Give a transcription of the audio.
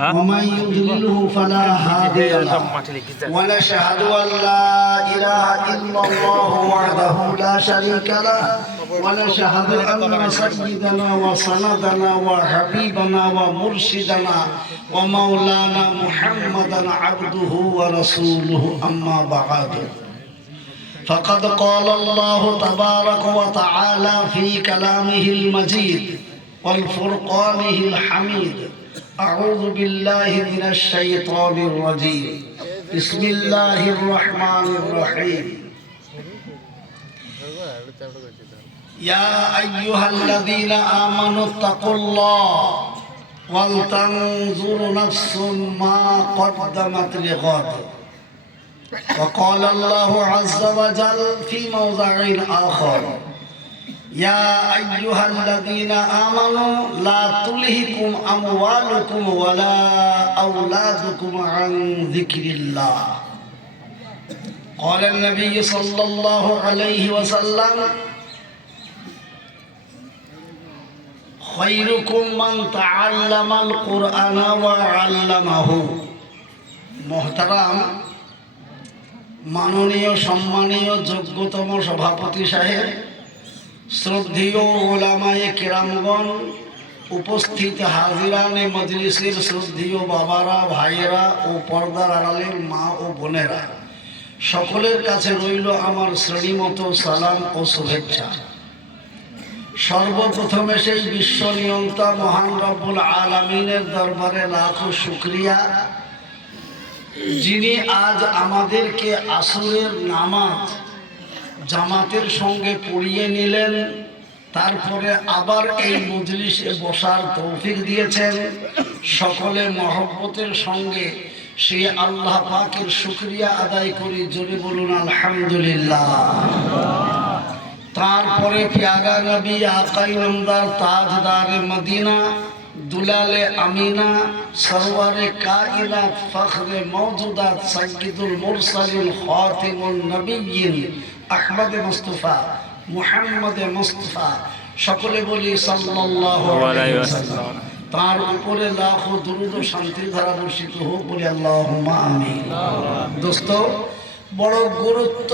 ومن يضلله فلا هادي له ونشهد أن لا إله إلا الله وحده لا شريك له ونشهد أن سيدنا وسندنا وحبيبنا ومرشدنا ومولانا محمدا عبده ورسوله أما بعد فقد قال الله تبارك وتعالى في كلامه المجيد والفرقانه الحميد أعوذ بالله من الشيطان الرجيم بسم الله الرحمن الرحيم يا أيها الذين آمنوا اتقوا الله ولتنظر نفس ما قدمت لغد وقال الله عز وجل في موضع آخر يا أيها الذين آمنوا لا تلهكم أموالكم ولا أولادكم عن ذكر الله قال النبي صلى الله عليه وسلم خيركم من تعلم القرآن وعلمه محترم মাননীয় সম্মানীয় যোগ্যতম সভাপতি সাহেব শ্রদ্ধেয় ওলামায়ে কেরামগণ, উপস্থিত হাজিরানে মজলিসের শ্রদ্ধেয় বাবারা, ভাইয়েরা ও পর্দার আড়ালের মা ও বোনেরা, সকলের কাছে রইল আমার শ্রেণীমত সালাম ও শুভেচ্ছা। সর্বপ্রথমে সেই বিশ্ব নিয়ন্তা মহান রব্বুল আলমিনের দরবারে লাখো শুক্রিয়া, যিনি আজ আমাদেরকে আসরের নামাজ জামাতের সঙ্গে পড়িয়ে নিলেন। তারপরে আবার এই মজলিসে বসার তৌফিক দিয়েছেন। সকলে মহব্বতের সঙ্গে সে আল্লাহ পাকের শুক্রিয়া আদায় করি জোরে বলুন, আলহামদুলিল্লাহ। তারপরে প্যারা নবী আকাই নামদার তাজদার মদিনা দুলালে আমিনা সরওয়ারে কায়নাত ফখরে মওজুদাত সাইয়্যিদুল মুরসালিন খাতিমুন নবিয়্যিন আহমদ মুস্তাফা মুহাম্মদ মুস্তাফা। সকলে বলি সাল্লাল্লাহু আলাইহি ওয়াসাল্লাম। তার উপরে লাখো দুরুদ ও শান্তির ধারা বর্ষিত হোক বলি আল্লাহুম্মা আমিন। দোস্ত বড় গুরুত্ব